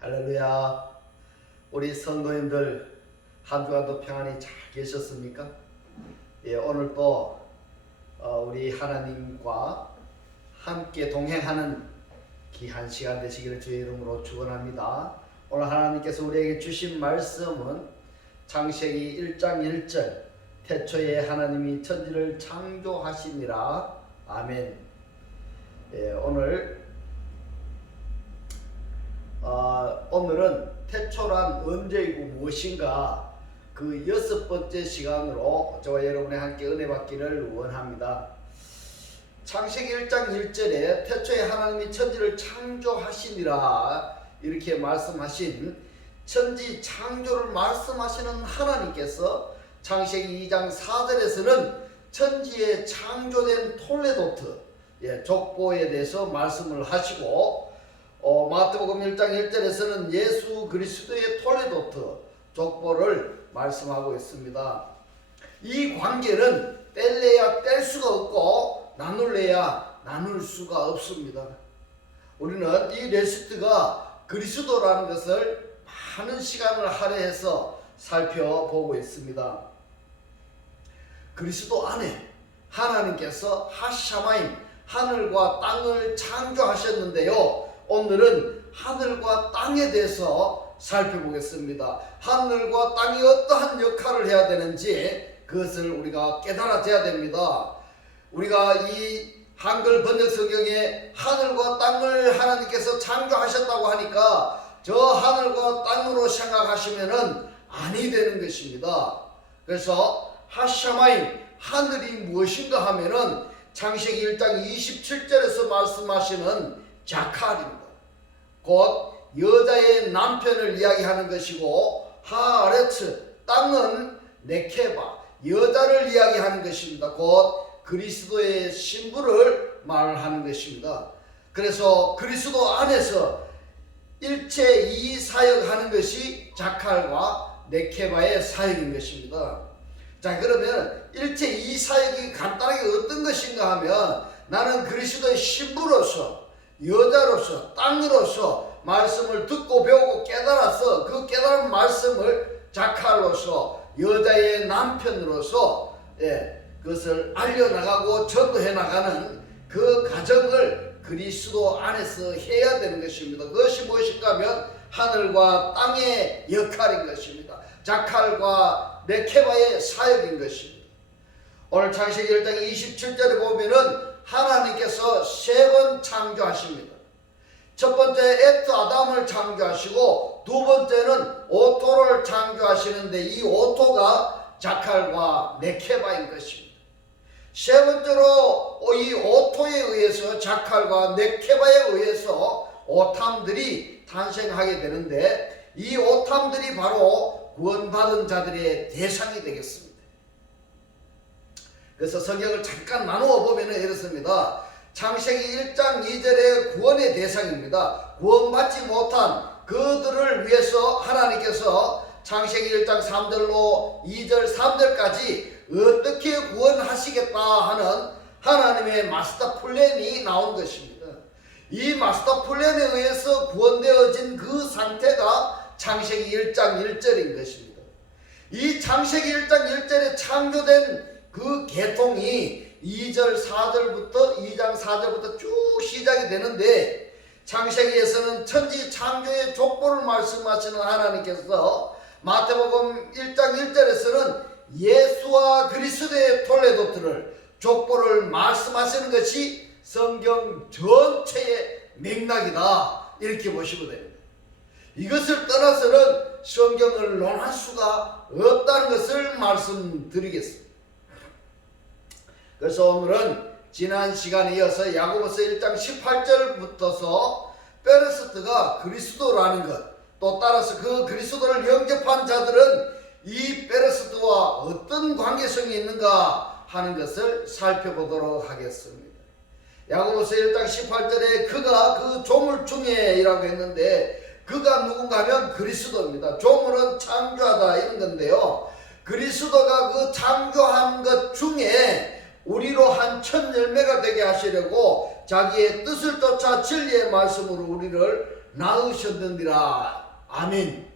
할렐루야. 우리 성도님들 한 주간도 평안히 잘 계셨습니까? 오늘 또 우리 하나님과 함께 동행하는 귀한 시간 되시기를 주의 이름으로 축원합니다. 오늘 하나님께서 우리에게 주신 말씀은 창세기 1장 1절 태초에 하나님이 천지를 창조하시니라. 아멘. 오늘은 태초란 언제이고 무엇인가 그 6번째 시간으로 저와 여러분이 함께 은혜 받기를 원합니다. 창세기 1장 1절에 태초에 하나님이 천지를 창조하시니라 이렇게 말씀하신 천지 창조를 말씀하시는 하나님께서 창세기 2장 4절에서는 천지에 창조된 톨레도트 족보에 대해서 말씀을 하시고 마태복음 1장 1절에서는 예수 그리스도의 톨레도트 족보를 말씀하고 있습니다. 이 관계는 뗄래야 뗄 수가 없고 나눌래야 나눌 수가 없습니다. 우리는 이 레시트가 그리스도라는 것을 많은 시간을 할애해서 살펴보고 있습니다. 그리스도 안에 하나님께서 하샤마임 하늘과 땅을 창조하셨는데요. 오늘은 하늘과 땅에 대해서 살펴보겠습니다. 하늘과 땅이 어떠한 역할을 해야 되는지 그것을 우리가 깨달아져야 됩니다. 우리가 이 한글 번역 성경에 하늘과 땅을 하나님께서 창조하셨다고 하니까 저 하늘과 땅으로 생각하시면은 아니 되는 것입니다. 그래서 하샤마임 하늘이 무엇인가 하면은 창세기 1장 27절에서 말씀하시는 자칼입니다. 곧 여자의 남편을 이야기하는 것이고 하아레츠 땅은 네케바 여자를 이야기하는 것입니다. 곧 그리스도의 신부를 말하는 것입니다. 그래서 그리스도 안에서 일체 이 사역하는 것이 자칼과 네케바의 사역인 것입니다. 자, 그러면 일체 이 사역이 간단하게 어떤 것인가 하면 나는 그리스도의 신부로서 여자로서 땅으로서 말씀을 듣고 배우고 깨달아서 그 깨달은 말씀을 자칼로서 여자의 남편으로서 그것을 알려나가고 전도해 나가는 그 과정을 그리스도 안에서 해야 되는 것입니다. 그것이 무엇인가 하면 하늘과 땅의 역할인 것입니다. 자칼과 네케바의 사역인 것입니다. 오늘 창세기 1장 27절에 보면은 하나님께서 세 번 창조하십니다. 첫 번째 에트 아담을 창조하시고 두 번째는 오토를 창조하시는데 이 오토가 자칼과 네케바인 것입니다. 세 번째로 이 오토에 의해서 자칼과 네케바에 의해서 오탐들이 탄생하게 되는데 이 오탐들이 바로 구원받은 자들의 대상이 되겠습니다. 그래서 성경을 잠깐 나누어 보면 이렇습니다. 창세기 1장 2절의 구원의 대상입니다. 구원받지 못한 그들을 위해서 하나님께서 창세기 1장 3절로 2절 3절까지 어떻게 구원하시겠다 하는 하나님의 마스터 플랜이 나온 것입니다. 이 마스터 플랜에 의해서 구원되어진 그 상태가 창세기 1장 1절인 것입니다. 이 창세기 1장 1절에 창조된 그 계통이 2장 4절부터 쭉 시작이 되는데 창세기에서는 천지 창조의 족보를 말씀하시는 하나님께서 마태복음 1장 1절에서는 예수와 그리스도의 톨레도트를 족보를 말씀하시는 것이 성경 전체의 맥락이다 이렇게 보시면 됩니다. 이것을 떠나서는 성경을 논할 수가 없다는 것을 말씀드리겠습니다. 그래서 오늘은 지난 시간에 이어서 야고보서 1장 18절부터서 베레스트가 그리스도라는 것, 또 따라서 그 그리스도를 영접한 자들은 이 베레스트와 어떤 관계성이 있는가 하는 것을 살펴보도록 하겠습니다. 야고보서 1장 18절에 그가 그 조물 중에 이라고 했는데 그가 누군가 하면 그리스도입니다. 조물은 창조하다 이런 건데요. 그리스도가 그 창조한 것 중에 우리로 한 첫 열매가 되게 하시려고 자기의 뜻을 쫓아 진리의 말씀으로 우리를 낳으셨느니라. 아멘.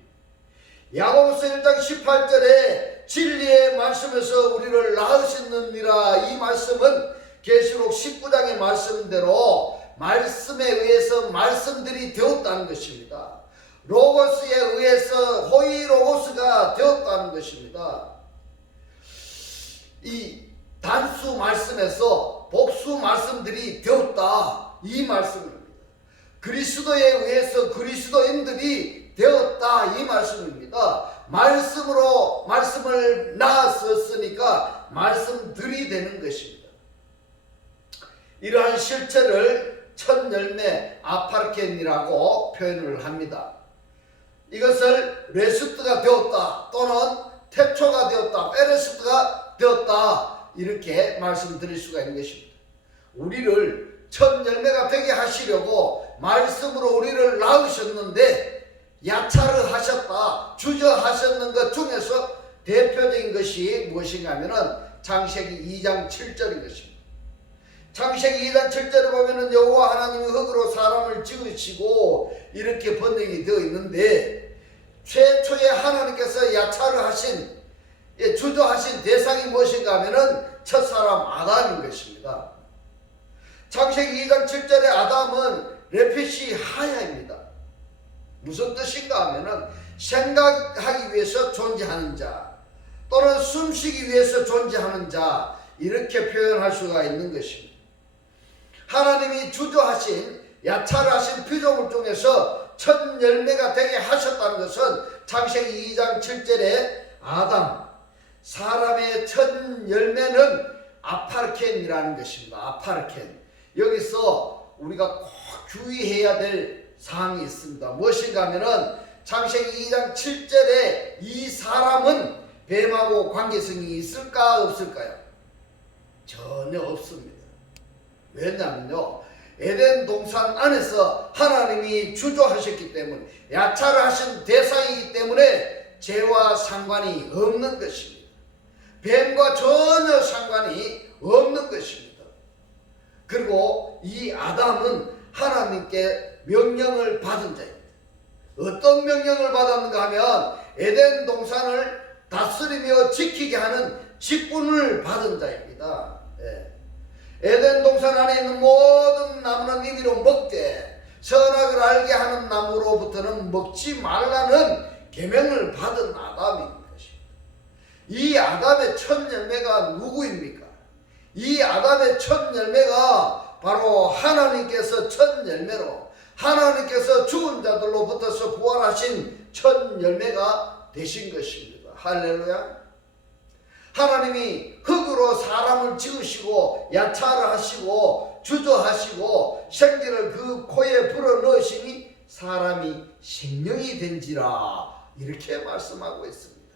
야고보서 1장 18절에 진리의 말씀에서 우리를 낳으셨느니라, 이 말씀은 계시록 19장의 말씀대로 말씀에 의해서 말씀들이 되었다는 것입니다. 로고스에 의해서 호이로고스가 되었다는 것입니다. 이 단수 말씀에서 복수 말씀들이 되었다, 이 말씀입니다. 그리스도에 의해서 그리스도인들이 되었다, 이 말씀입니다. 말씀으로 말씀을 낳았었으니까 말씀들이 되는 것입니다. 이러한 실체를 첫 열매 아파르켄이라고 표현을 합니다. 이것을 레스트가 되었다 또는 태초가 되었다, 페레스트가 되었다, 이렇게 말씀드릴 수가 있는 것입니다. 우리를 첫 열매가 되게 하시려고 말씀으로 우리를 낳으셨는데 야차를 하셨다, 주저하셨는 것 중에서 대표적인 것이 무엇인가 하면은 창세기 2장 7절인 것입니다. 창세기 2장 7절에 보면은 여호와 하나님이 흙으로 사람을 지으시고 이렇게 번역이 되어 있는데, 최초에 하나님께서 야차를 하신, 주저하신 대상이 무엇인가 하면은 첫사람 아담인 것입니다. 창세기 2장 7절에 아담은 레핏이 하야입니다. 무슨 뜻인가 하면은 생각하기 위해서 존재하는 자 또는 숨쉬기 위해서 존재하는 자, 이렇게 표현할 수가 있는 것입니다. 하나님이 주저하신, 야차를 하신 피조물 중에서 첫 열매가 되게 하셨다는 것은 창세기 2장 7절에 아담, 사람의 첫 열매는 아파르켄이라는 것입니다. 아파르켄. 여기서 우리가 꼭 주의해야 될 사항이 있습니다. 무엇인가 하면은 창세기 2장 7절에 이 사람은 뱀하고 관계성이 있을까 없을까요? 전혀 없습니다. 왜냐하면요, 에덴 동산 안에서 하나님이 주조하셨기 때문에, 야차를 하신 대상이기 때문에 죄와 상관이 없는 것입니다. 뱀과 전혀 상관이 없는 것입니다. 그리고 이 아담은 하나님께 명령을 받은 자입니다. 어떤 명령을 받았는가 하면 에덴 동산을 다스리며 지키게 하는 직분을 받은 자입니다. 에덴 동산 안에 있는 모든 나무는 임의로 먹되 선악을 알게 하는 나무로부터는 먹지 말라는 계명을 받은 아담인 것입니다. 이 아담의 첫 열매가 누구입니까? 이 아담의 첫 열매가 바로 하나님께서 첫 열매로, 하나님께서 죽은 자들로부터서 부활하신 첫 열매가 되신 것입니다. 할렐루야. 하나님이 흙으로 사람을 지으시고 야차를 하시고 주저하시고 생기를 그 코에 불어넣으시니 사람이 생명이 된지라, 이렇게 말씀하고 있습니다.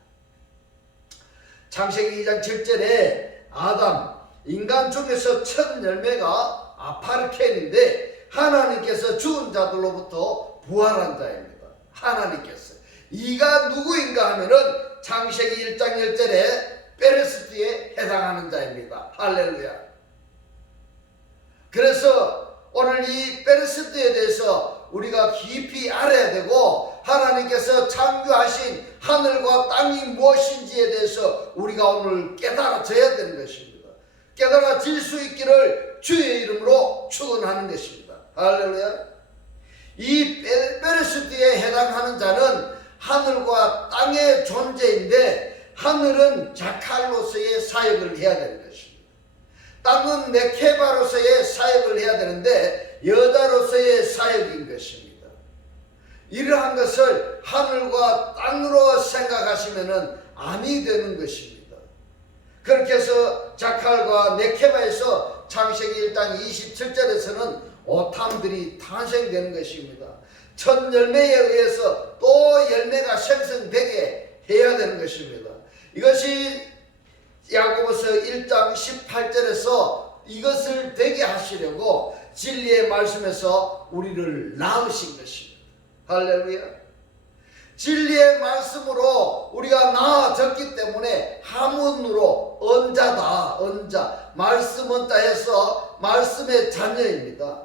창세기 2장 7절에 아담, 인간 중에서 첫 열매가 아파르켄인데 하나님께서 죽은 자들로부터 부활한 자입니다. 하나님께서. 이가 누구인가 하면은 창세기 1장 1절에 페레스트에 해당하는 자입니다. 할렐루야. 그래서 오늘 이 페레스트에 대해서 우리가 깊이 알아야 되고, 하나님께서 창조하신 하늘과 땅이 무엇인지에 대해서 우리가 오늘 깨달아져야 되는 것입니다. 깨달아질 수 있기를 주의 이름으로 축원하는 것입니다. 할렐루야. 이 페레스트에 해당하는 자는 하늘과 땅의 존재인데, 하늘은 자칼로서의 사역을 해야 되는 것입니다. 땅은 네케바로서의 사역을 해야 되는데 여자로서의 사역인 것입니다. 이러한 것을 하늘과 땅으로 생각하시면 아니 되는 것입니다. 그렇게 해서 자칼과 네케바에서 창세기 1장 27절에서는 오탐들이 탄생되는 것입니다. 첫 열매에 의해서 또 열매가 생성되게 해야 되는 것입니다. 이것이 야고보서 1장 18절에서 이것을 되게 하시려고 진리의 말씀에서 우리를 낳으신 것입니다. 할렐루야. 진리의 말씀으로 우리가 낳아졌기 때문에 하문으로 언자다, 언자, 말씀 언자 해서 말씀의 자녀입니다.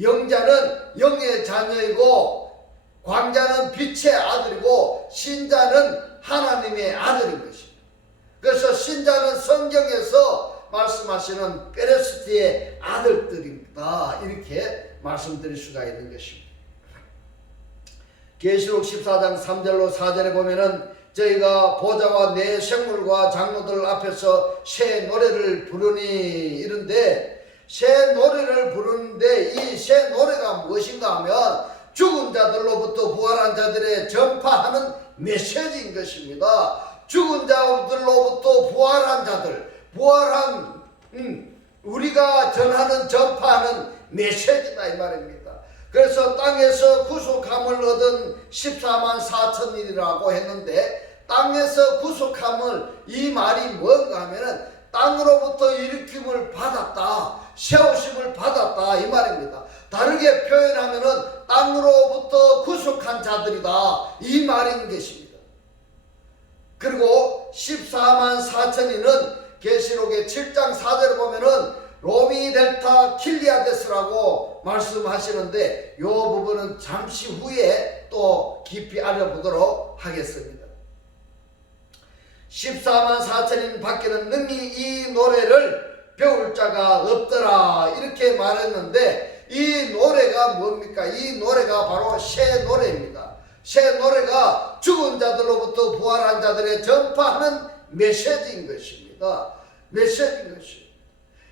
영자는 영의 자녀이고 빛의 아들이고 신자는 하나님의 아들인 것입니다. 그래서 신자는 성경에서 말씀하시는 페레스티의 아들들입니다. 이렇게 말씀드릴 수가 있는 것입니다. 계시록 14장 3절로 4절에 보면은 저희가 보좌와 내 생물과 장로들 앞에서 새 노래를 부르니 이런데, 새 노래를 부르는데 이 새 노래가 무엇인가 하면 죽은 자들로부터 부활한 자들의 전파하는 메시지인 것입니다. 죽은 자들로부터 부활한 자들, 부활한 우리가 전하는 전파하는 메시지다 이 말입니다. 그래서 땅에서 구속함을 얻은 14만 4천이라고 했는데, 땅에서 구속함을, 이 말이 뭔가 하면은 땅으로부터 일으킴을 받았다, 세우심을 받았다 이 말입니다. 다르게 표현하면은 땅으로부터 구속한 자들이다 이 말인 것입니다. 그리고 14만 4천이는 계시록의 7장 4절을 보면은 로미 델타 킬리아데스라고 말씀하시는데, 이 부분은 잠시 후에 또 깊이 알아보도록 하겠습니다. 14만 4천인 밖에는 능히 이 노래를 배울 자가 없더라 이렇게 말했는데, 이 노래가 뭡니까? 이 노래가 바로 새 노래입니다. 새 노래가 죽은 자들로부터 부활한 자들의 전파하는 메시지인 것입니다. 메시지인 것입니다.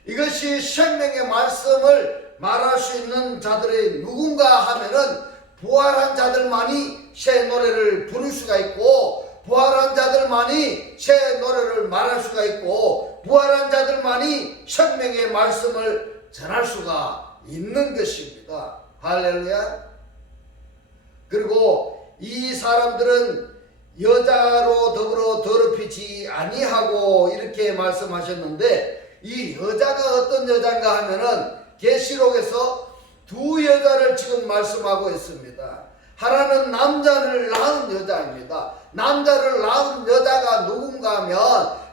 이것이 생명의 말씀을 말할 수 있는 자들이 누군가 하면은 부활한 자들만이 새 노래를 부를 수가 있고, 부활한 자들만이 새 노래를 말할 수가 있고, 부활한 자들만이 생명의 말씀을 전할 수가 있는 것입니다. 할렐루야. 그리고 이 사람들은 여자로 더불어 더럽히지 아니하고 이렇게 말씀하셨는데, 이 여자가 어떤 여자인가 하면은 계시록에서 두 여자를 지금 말씀하고 있습니다. 하나는 남자를 낳은 여자입니다. 남자를 낳은 여자가 누군가 하면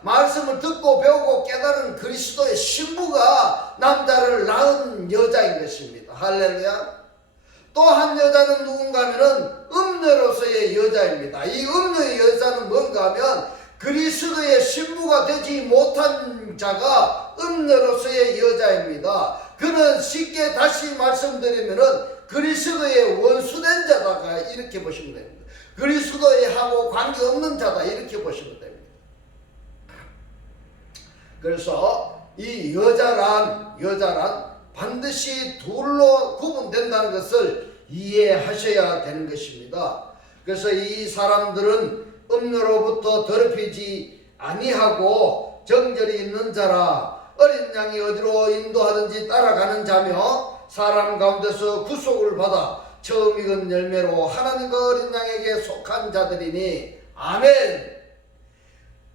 말씀을 듣고 배우고 깨달은 그리스도의 신부가 남자를 낳은 여자인 것입니다. 할렐루야. 또 한 여자는 누군가 하면은 음녀로서의 여자입니다. 이 음녀의 여자는 뭔가 하면 그리스도의 신부가 되지 못한 자가 음녀로서의 여자입니다. 그는 쉽게 다시 말씀드리면은 그리스도의 원수된 자다가 이렇게 보시면 됩니다. 그리스도에 하고 관계없는 자다 이렇게 보시면 됩니다. 그래서 이 여자란 반드시 둘로 구분된다는 것을 이해하셔야 되는 것입니다. 그래서 이 사람들은 음녀로부터 더럽히지 아니하고 정절이 있는 자라, 어린 양이 어디로 인도하든지 따라가는 자며 사람 가운데서 구속을 받아 처음 익은 열매로 하나님과 어린 양에게 속한 자들이니 아멘.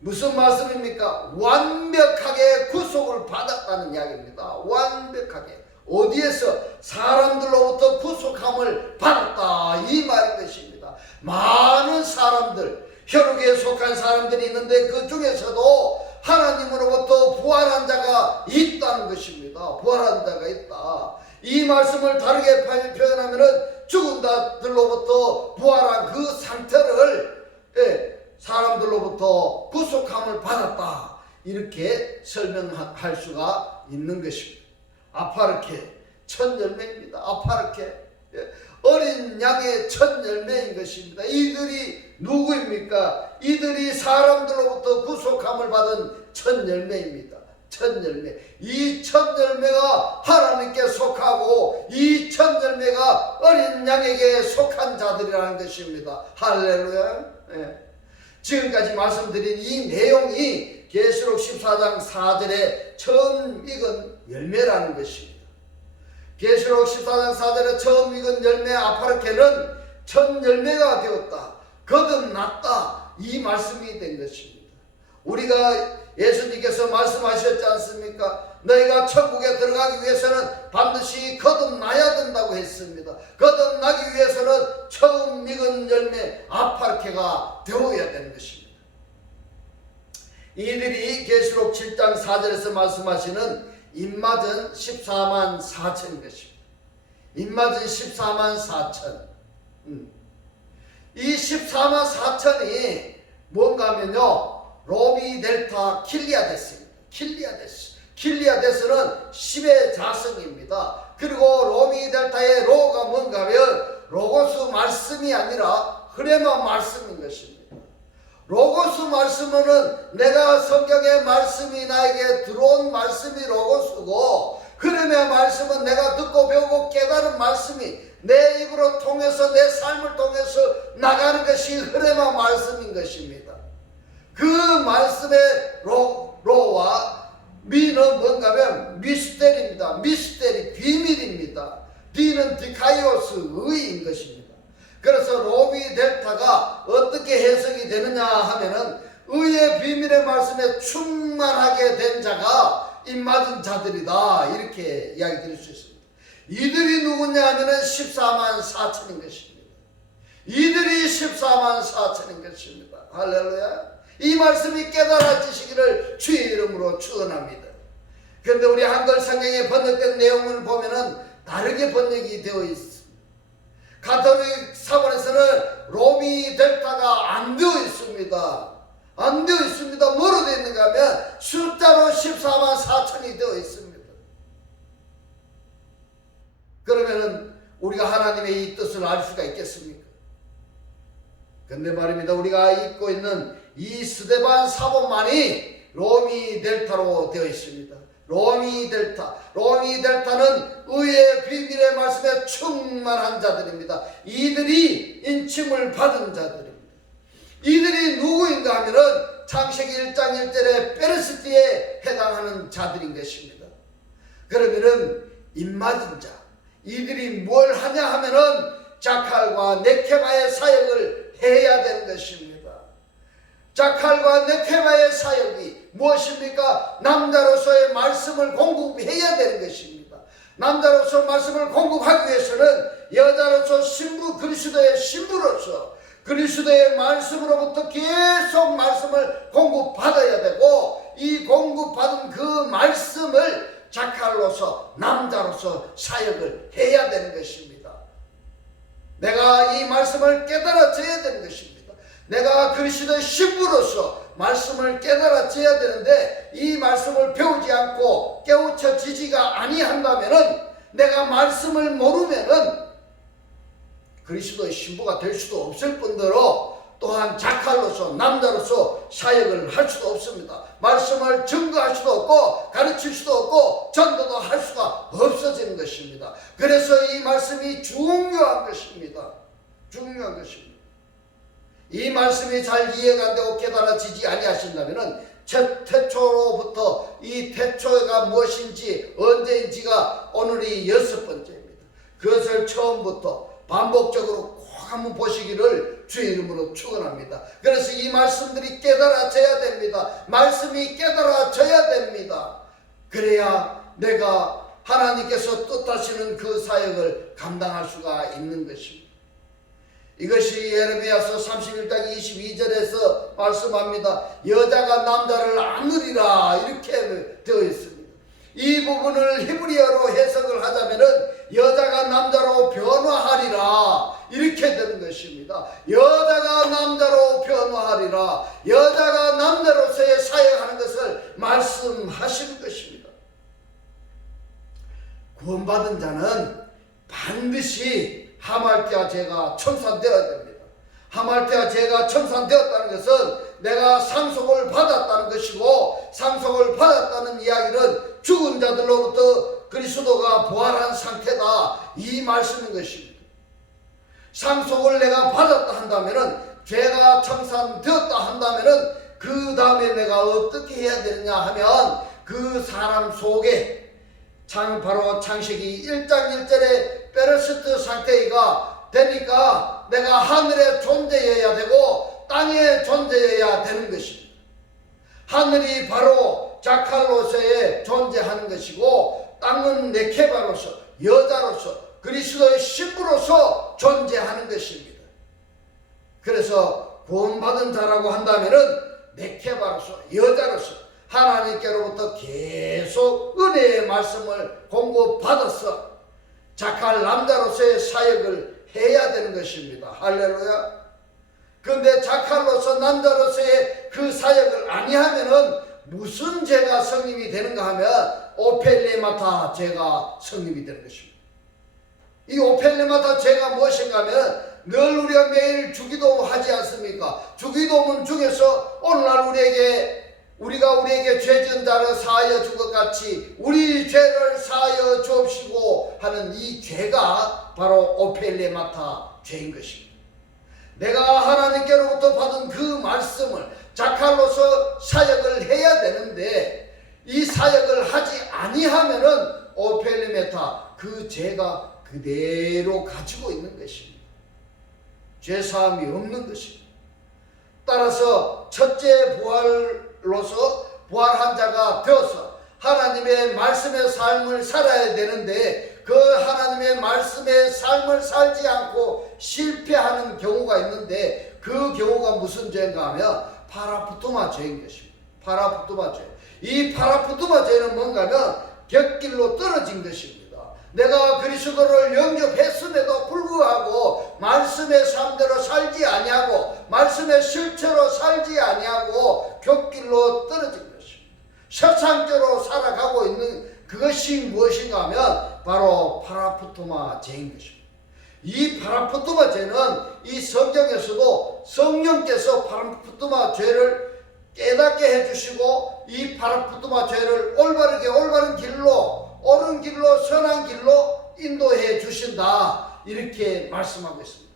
무슨 말씀입니까? 완벽하게 구속을 받았다는 이야기입니다. 완벽하게. 어디에서? 사람들로부터 구속함을 받았다 이 말인 것입니다. 많은 사람들, 혈육에 속한 사람들이 있는데 그 중에서도 하나님으로부터 부활한 자가 있다는 것입니다. 부활한 자가 있다. 이 말씀을 다르게 표현하면은 죽은 자들로부터 부활한 그 상태를 사람들로부터 구속함을 받았다 이렇게 설명할 수가 있는 것입니다. 아파르케 첫 열매입니다. 아파르케 어린 양의 첫 열매인 것입니다. 이들이 누구입니까? 이들이 사람들로부터 구속함을 받은 첫 열매입니다. 첫 열매. 이 첫 열매가 하나님께 속하고 이 첫 열매가 어린 양에게 속한 자들이라는 것입니다. 할렐루야. 지금까지 말씀드린 이 내용이 계시록 14장 4절에 처음 익은 열매라는 것입니다. 계시록 14장 4절에 처음 익은 열매 아파르케는 첫 열매가 되었다, 거듭났다 이 말씀이 된 것입니다. 우리가 예수님께서 말씀하셨지 않습니까? 너희가 천국에 들어가기 위해서는 반드시 거듭나야 된다고 했습니다. 거듭나기 위해서는 처음 익은 열매 아파르케가 되어야 되는 것입니다. 이들이 계시록 7장 4절에서 말씀하시는 입맞은 14만 4천인 것입니다. 입맞은 14만 4천. 14만 4천이 뭔가 하면요, 로미 델타 킬리아데스입니다. 킬리아데스는 10의 자성입니다. 그리고 로미 델타의 로가 뭔가 하면 로고스 말씀이 아니라 흐레마 말씀인 것입니다. 로고스 말씀은 내가 성경의 말씀이 나에게 들어온 말씀이 로고스고, 흐레마 말씀은 내가 듣고 배우고 깨달은 말씀이 내 입으로 통해서 내 삶을 통해서 나가는 것이 흐레마 말씀인 것입니다. 그 말씀의 로와 미는 뭔가 하면 미스테리입니다. 미스테리, 비밀입니다. D는 디카이오스, 의인 것입니다. 그래서 로미 델타가 어떻게 해석이 되느냐 하면은 의의 비밀의 말씀에 충만하게 된 자가 입맞은 자들이다, 이렇게 이야기 드릴 수 있습니다. 이들이 누구냐 하면은 14만 4천인 것입니다. 이들이 14만 4천인 것입니다. 할렐루야. 이 말씀이 깨달아지시기를 주의 이름으로 축원합니다. 그런데 우리 한글 성경에 번역된 내용을 보면은 다르게 번역이 되어 있습니다. 가톨릭 사본에서는 로미 델타가 안 되어 있습니다. 안 되어 있습니다. 뭐로 되어 있는가 하면 숫자로 14만 4천이 되어 있습니다. 그러면은 우리가 하나님의 이 뜻을 알 수가 있겠습니까? 근데 말입니다. 우리가 읽고 있는 이 스데반 사본만이 로미 델타로 되어 있습니다. 로미 델타는 의의 비밀의 말씀에 충만한 자들입니다. 이들이 인침을 받은 자들입니다. 이들이 누구인가 하면은 창세기 1장 1절에 페르시티에 해당하는 자들인 것입니다. 그러면은 입맞은 자, 이들이 뭘 하냐 하면은 자칼과 네케마의 사역을 해야 되는 것입니다. 자칼과 네케마의 사역이 무엇입니까? 남자로서의 말씀을 공급해야 되는 것입니다. 남자로서 말씀을 공급하기 위해서는 여자로서 신부, 그리스도의 신부로서 그리스도의 말씀으로부터 계속 말씀을 공급받아야 되고, 이 공급받은 그 말씀을 자칼로서 남자로서 사역을 해야 되는 것입니다. 내가 이 말씀을 깨달아져야 되는 것입니다. 내가 그리스도의 신부로서 말씀을 깨달아져야 되는데, 이 말씀을 배우지 않고 깨우쳐지지가 아니한다면은, 내가 말씀을 모르면은 그리스도의 신부가 될 수도 없을 뿐더러 또한 자칼로서 남자로서 사역을 할 수도 없습니다. 말씀을 증거할 수도 없고 가르칠 수도 없고 전도도 할 수가 없어지는 것입니다. 그래서 이 말씀이 중요한 것입니다. 중요한 것입니다. 이 말씀이 잘 이해가 안 되고 깨달아지지 아니하신다면은 태초로부터 이 태초가 무엇인지 언제인지가 오늘이 6번째입니다. 그것을 처음부터 반복적으로 꼭 한번 보시기를 주의 이름으로 축원합니다. 그래서 이 말씀들이 깨달아져야 됩니다. 말씀이 깨달아져야 됩니다. 그래야 내가 하나님께서 뜻하시는 그 사역을 감당할 수가 있는 것입니다. 이것이 예레미야서 31장 22절에서 말씀합니다. 여자가 남자를 안으리라, 이렇게 되어 있습니다. 이 부분을 히브리어로 해석을 하자면은 여자가 남자로 변화하리라, 이렇게 되는 것입니다. 여자가 남자로 변화하리라, 여자가 남자로서의 사역하는 것을 말씀하시는 것입니다. 구원받은 자는 반드시 하말때와 제가 청산되어야 됩니다. 하말때와 제가 청산되었다는 것은 내가 상속을 받았다는 것이고, 상속을 받았다는 이야기는 죽은 자들로부터 그리스도가 부활한 상태다, 이 말씀인 것입니다. 상속을 내가 받았다 한다면은, 죄가 청산되었다 한다면은 그 다음에 내가 어떻게 해야 되느냐 하면, 그 사람 속에 바로 창세기 1장 1절에 페르시트 상태가 되니까 내가 하늘에 존재해야 되고 땅에 존재해야 되는 것입니다. 하늘이 바로 자칼로서의 존재하는 것이고, 땅은 네케바로서, 여자로서, 그리스도의 신부로서 존재하는 것입니다. 그래서 구원받은 자라고 한다면은 네케바로서, 여자로서 하나님께로부터 계속 은혜의 말씀을 공급받아서 자칼 남자로서의 사역을 해야 되는 것입니다. 할렐루야. 그런데 자칼로서 남자로서의 그 사역을 아니하면은 무슨 죄가 성립이 되는가 하면 오펠레마타 죄가 성립이 되는 것입니다. 이 오펠레마타 죄가 무엇인가 하면 늘 우리가 매일 주기도 하지 않습니까? 주기도문 중에서 오늘날 우리가 우리에게 죄 지은 자를 사하여 준 것 같이 우리 죄를 사하여 주옵시고 하는 이 죄가 바로 오펠레마타 죄인 것입니다. 내가 하나님께로부터 받은 그 말씀을 자칼로서 사역을 해야 되는데 이 사역을 하지 아니하면은 오펠레메타 그 죄가 그대로 가지고 있는 것입니다. 죄사함이 없는 것입니다. 따라서 첫째 부활로서 부활한 자가 되어서 하나님의 말씀의 삶을 살아야 되는데 그 하나님의 말씀의 삶을 살지 않고 실패하는 경우가 있는데 그 경우가 무슨 죄인가 하면 파라푸토마 죄인 것입니다. 파라푸토마 죄. 이 파라푸토마 죄는 뭔가 하면 곁길로 떨어진 것입니다. 내가 그리스도를 영접했음에도 불구하고 말씀의 삶대로 살지 아니하고 말씀의 실체로 살지 아니하고 곁길로 떨어진 것입니다. 세상적으로 살아가고 있는 그것이 무엇인가 하면 바로 파라푸토마 죄인 것입니다. 이 파라푸토마 죄는 이 성경에서도 성령께서 파라푸토마 죄를 깨닫게 해주시고 이 파라푸토마 죄를 올바르게 올바른 길로 옳은 길로 선한 길로 인도해 주신다 이렇게 말씀하고 있습니다.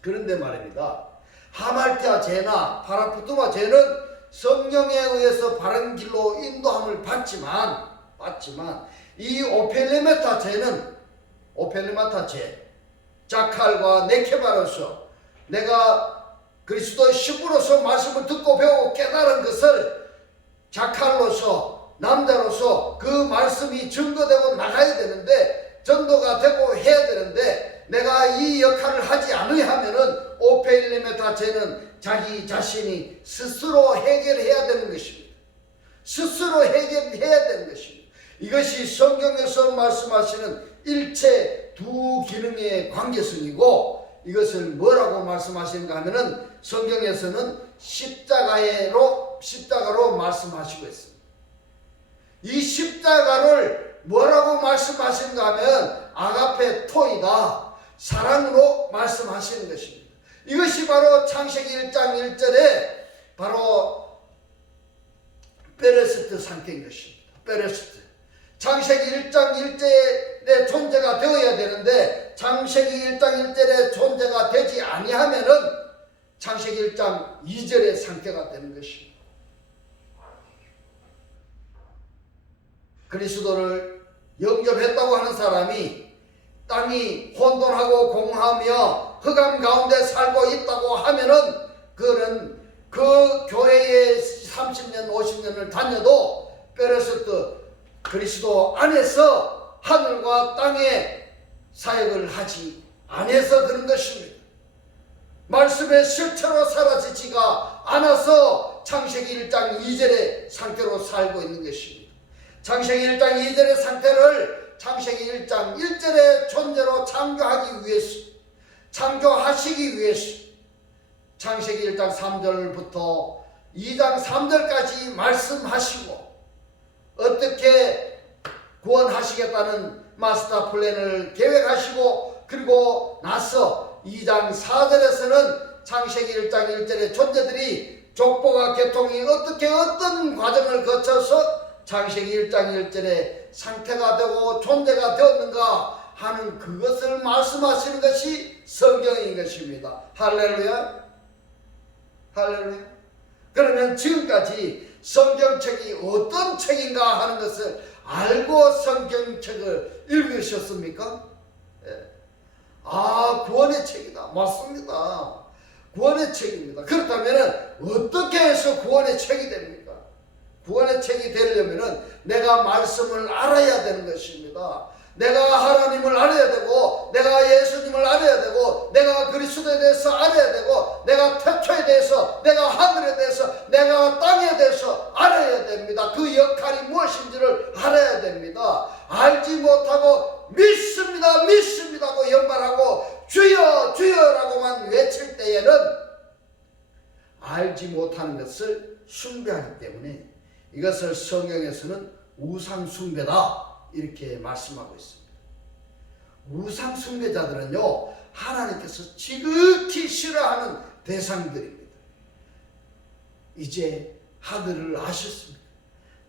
그런데 말입니다. 하말티아 죄나 파라푸토마 죄는 성령에 의해서 바른 길로 인도함을 받지만 이 오펠레메타 죄는 오펠레마타 죄 자칼과 네케바로서 내가 그리스도의 신부로서 말씀을 듣고 배우고 깨달은 것을 자칼로서 남자로서 그 말씀이 증거되고 나가야 되는데 전도가 되고 해야 되는데 내가 이 역할을 하지 않으면은 오펠레메타 죄는 자기 자신이 스스로 해결해야 되는 것입니다. 스스로 해결해야 되는 것입니다. 이것이 성경에서 말씀하시는 일체 두 기능의 관계성이고 이것을 뭐라고 말씀하시는가 하면은 성경에서는 십자가로 말씀하시고 있습니다. 이 십자가를 뭐라고 말씀하시는가 하면 아가페 토이다. 사랑으로 말씀하시는 것입니다. 이것이 바로 창세기 1장 1절에 바로 베레스트 상태인 것입니다. 베레스트. 창세기 1장 1절의 존재가 되어야 되는데 창세기 1장 1절의 존재가 되지 아니하면은 창세기 1장 2절의 상태가 되는 것입니다. 그리스도를 영접했다고 하는 사람이 땅이 혼돈하고 공허하며 흑암 가운데 살고 있다고 하면은 그는 그 교회에 30년 50년을 다녀도 베레스트 그리스도 안에서 하늘과 땅의 사역을 하지 않아서 그런 것입니다. 말씀의 실체로 사라지지가 않아서 창세기 1장 2절의 상태로 살고 있는 것입니다. 창세기 1장 2절의 상태를 창세기 1장 1절의 존재로 창조하시기 위해서 창세기 1장 3절부터 2장 3절까지 말씀하시고 어떻게 구원하시겠다는 마스터 플랜을 계획하시고 그리고 나서 2장 4절에서는 창세기 1장 1절의 존재들이 족보가 개통이 어떻게 어떤 과정을 거쳐서 창세기 1장 1절의 상태가 되고 존재가 되었는가 하는 그것을 말씀하시는 것이 성경인 것입니다. 할렐루야. 할렐루야. 그러면 지금까지 성경책이 어떤 책인가 하는 것을 알고 성경책을 읽으셨습니까? 구원의 책이다. 맞습니다. 구원의 책입니다. 그렇다면 어떻게 해서 구원의 책이 됩니까? 구원의 책이 되려면 내가 말씀을 알아야 되는 것입니다. 내가 하나님을 알아야 되고 내가 예수님을 알아야 되고 내가 그리스도에 대해서 알아야 되고 내가 태초에 대해서 내가 하늘에 대해서 내가 땅에 대해서 알아야 됩니다. 그 역할이 무엇인지를 알아야 됩니다. 알지 못하고 믿습니다고 연말하고 주여 주여라고만 외칠 때에는 알지 못하는 것을 숭배하기 때문에 이것을 성경에서는 우상숭배다 이렇게 말씀하고 있습니다. 우상숭배자들은요, 하나님께서 지극히 싫어하는 대상들입니다. 이제 하늘을 아셨습니까?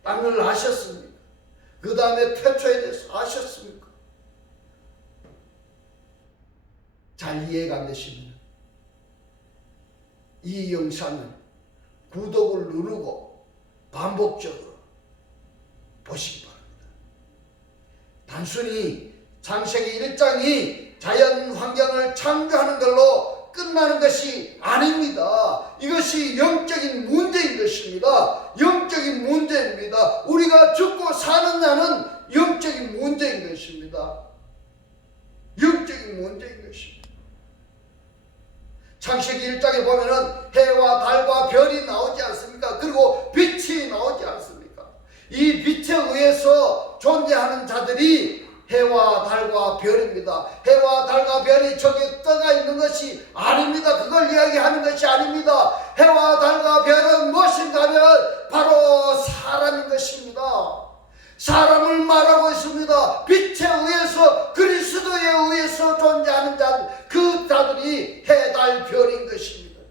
땅을 아셨습니까? 그 다음에 태초에 대해서 아셨습니까? 잘 이해가 안 되시면 이 영상을 구독을 누르고 반복적으로 보시기 바랍니다. 단순히 창세기 1장이 자연 환경을 창조하는 걸로 끝나는 것이 아닙니다. 이것이 영적인 문제인 것입니다. 영적인 문제입니다. 우리가 죽고 사느냐는 영적인 문제인 것입니다. 영적인 문제인 것입니다. 창세기 1장에 보면은 해와 달과 별이 나오지 않습니까? 그리고 빛이 나오지 않습니까? 이 빛에 의해서 존재하는 자들이 해와 달과 별입니다. 해와 달과 별이 저기 떠가 있는 것이 아닙니다. 그걸 이야기하는 것이 아닙니다. 해와 달과 별은 무엇인가 하면 바로 사람인 것입니다. 사람을 말하고 있습니다. 빛에 의해서, 그리스도에 의해서 존재하는 자들, 그 자들이 해, 달, 별인 것입니다.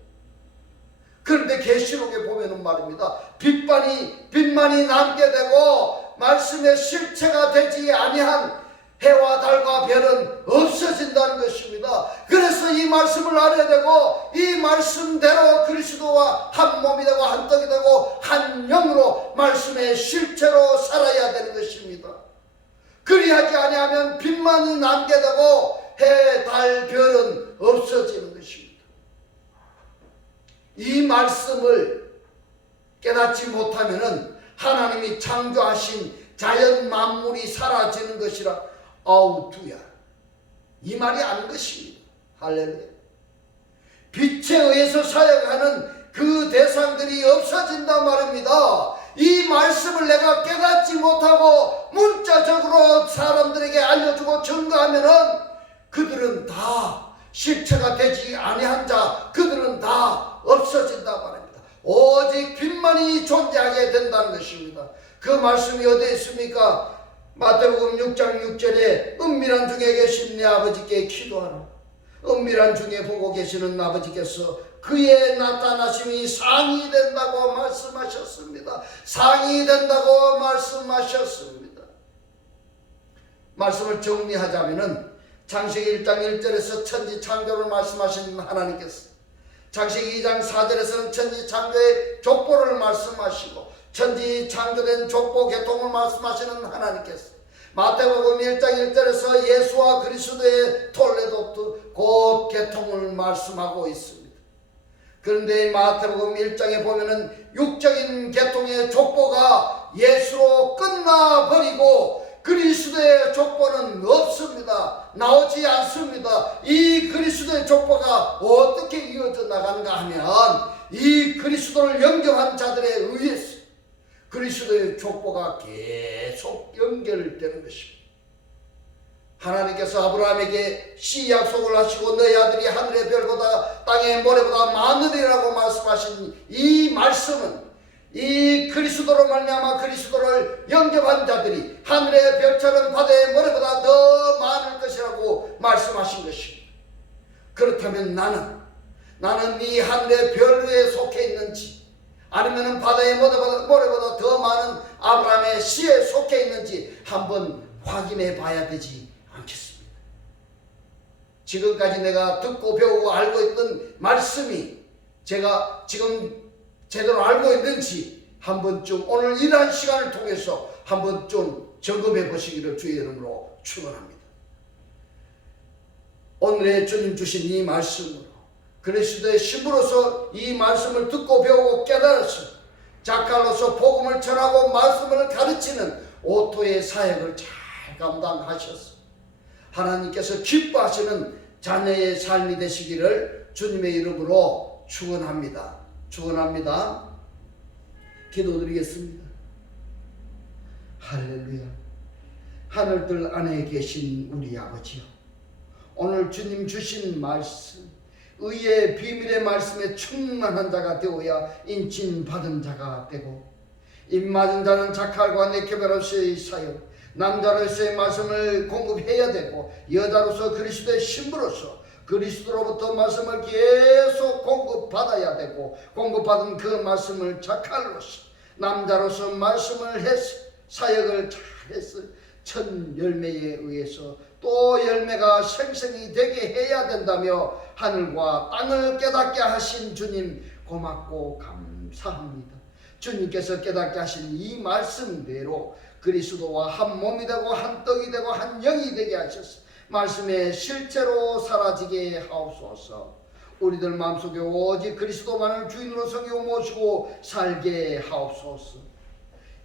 그런데 계시록에 보면은 말입니다. 빛만이 남게 되고 말씀의 실체가 되지 아니한 해와 달과 별은 없어진다는 것입니다. 그래서 이 말씀을 알아야 되고 이 말씀대로 그리스도와 한 몸이 되고 한 떡이 되고 한 영으로 말씀의 실체로 살아야 되는 것입니다. 그리하지 아니하면 빛만이 남게 되고 해, 달, 별은 없어지는 것입니다. 이 말씀을 깨닫지 못하면은 하나님이 창조하신 자연 만물이 사라지는 것이라 아우두야, 이 말이 아닌 것입니다. 할렐루야. 빛에 의해서 사역하는 그 대상들이 없어진단 말입니다. 이 말씀을 내가 깨닫지 못하고 문자적으로 사람들에게 알려주고 증거하면은 그들은 다 실체가 되지 아니한 자, 그들은 다 없어진단 말입니다. 오직 빛만이 존재하게 된다는 것입니다. 그 말씀이 어디에 있습니까? 마태복음 6장 6절에 은밀한 중에 계신 내 아버지께 기도하라. 은밀한 중에 보고 계시는 아버지께서 그의 나타나심이 상이 된다고 말씀하셨습니다. 상이 된다고 말씀하셨습니다. 말씀을 정리하자면은 창세기 1장 1절에서 천지 창조를 말씀하신 하나님께서 창세기 2장 4절에서는 천지 창조의 족보를 말씀하시고 천지 창조된 족보 개통을 말씀하시는 하나님께서 마태복음 1장 1절에서 예수와 그리스도의 톨레도트 곧 개통을 말씀하고 있습니다. 그런데 마태복음 1장에 보면은 육적인 개통의 족보가 예수로 끝나버리고 그리스도의 족보는 없습니다. 나오지 않습니다. 이 그리스도의 족보가 어떻게 이어져 나가는가 하면 이 그리스도를 영접한 자들에 의해서 그리스도의 족보가 계속 연결되는 것입니다. 하나님께서 아브라함에게 씨 약속을 하시고 너희 아들이 하늘의 별보다 땅의 모래보다 많으리라고 말씀하신 이 말씀은 이 그리스도로 말미암아 그리스도를 영접한 자들이 하늘의 별처럼 바다의 모래보다 더 많을 것이라고 말씀하신 것입니다. 그렇다면 나는 이 하늘의 별에 속해 있는지 아니면 바다의 모래보다 더 많은 아브라함의 씨에 속해 있는지 한번 확인해 봐야 되지 않겠습니까? 지금까지 내가 듣고 배우고 알고 있던 말씀이 제가 지금 제대로 알고 있는지 한번쯤 오늘 이러한 시간을 통해서 한번 좀 점검해 보시기를 주의 이름으로 축원합니다. 오늘의 주님 주신 이 말씀으로 그리스도의 신부로서 이 말씀을 듣고 배우고 깨달았으며 작가로서 복음을 전하고 말씀을 가르치는 오토의 사역을 잘 감당하셨습니다. 하나님께서 기뻐하시는 자녀의 삶이 되시기를 주님의 이름으로 축원합니다. 축원합니다. 기도드리겠습니다. 할렐루야. 하늘들 안에 계신 우리 아버지요, 오늘 주님 주신 말씀, 의의 비밀의 말씀에 충만한 자가 되어야 인칭받은 자가 되고, 입맞은 자는 자칼과 네케베로스의 사역, 남자로서의 말씀을 공급해야 되고, 여자로서 그리스도의 신부로서 그리스도로부터 말씀을 계속 공급받아야 되고, 공급받은 그 말씀을 자칼로서 남자로서 말씀을 해서 사역을 잘해서 첫 열매에 의해서 또 열매가 생생히 되게 해야 된다며 하늘과 땅을 깨닫게 하신 주님 고맙고 감사합니다. 주님께서 깨닫게 하신 이 말씀대로 그리스도와 한 몸이 되고 한 떡이 되고 한 영이 되게 하셔서 말씀의 실제로 사라지게 하옵소서. 우리들 마음속에 오직 그리스도만을 주인으로 섬기고 모시고 살게 하옵소서.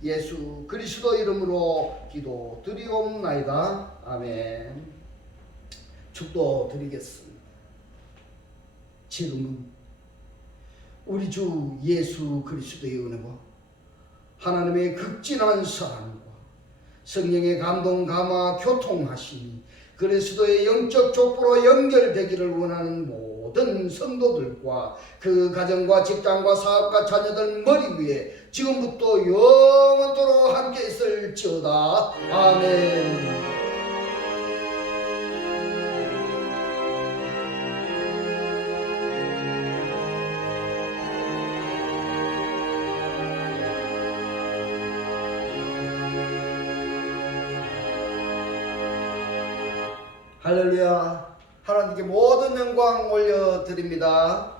예수 그리스도 이름으로 기도드리옵나이다. 아멘. 축도드리겠습니다. 지금은 우리 주 예수 그리스도의 은혜와 하나님의 극진한 사랑과 성령의 감동 감화 교통하심이 그리스도의 영적 족보로 연결되기를 원하는 모든 성도들과 그 가정과 직장과 사업과 자녀들 머리 위에 지금부터 영원토록 함께 있을지어다. 아멘. 할렐루야. 하나님께 모든 영광 올려드립니다.